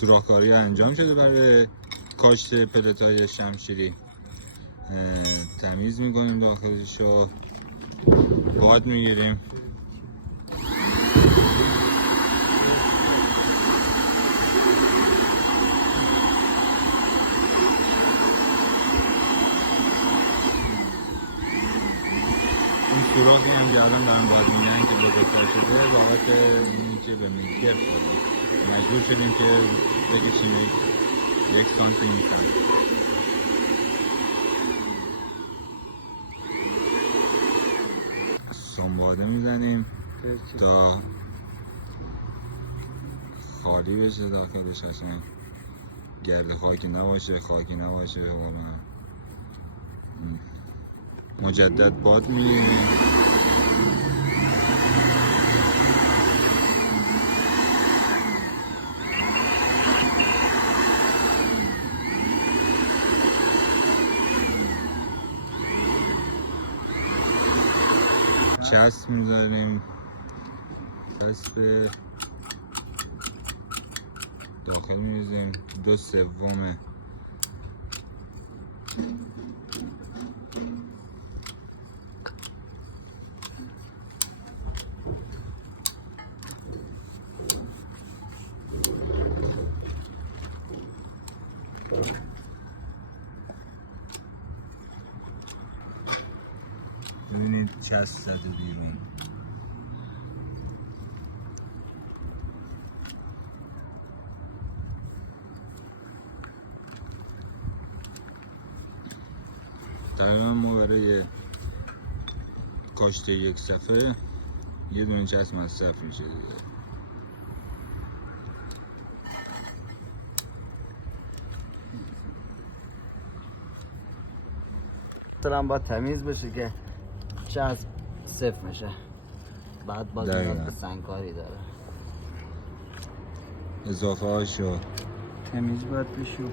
سوراخ‌کاری انجام شده برای کاشت پلت‌های شمشیری. تمیز میکنیم داخلش رو، باد میگیریم. این سوراخی هم که الان دارن باید میگن که بزرگتر شده بابت اینی که به میگر شده، مجبور شدیم که بکشیم 1 سانتی این سمت. سنباده میزنیم تا خالی بشه داخلش، اصلا گرد خاکی نباشه مجدد باد میگیریم. چسب میذاریم، چسب داخل میریزیم 2/3. ببینید چسب زده بیرون. تقریبا ما برای کاشت 1 صفحه یه دونه چسب مصرف میشه دیگه. هم باید تمیز بشه که چسب صفر میشه، بعد باز نیاز به سنگکاری داره. اضافه هاشو تمیز باید بشه.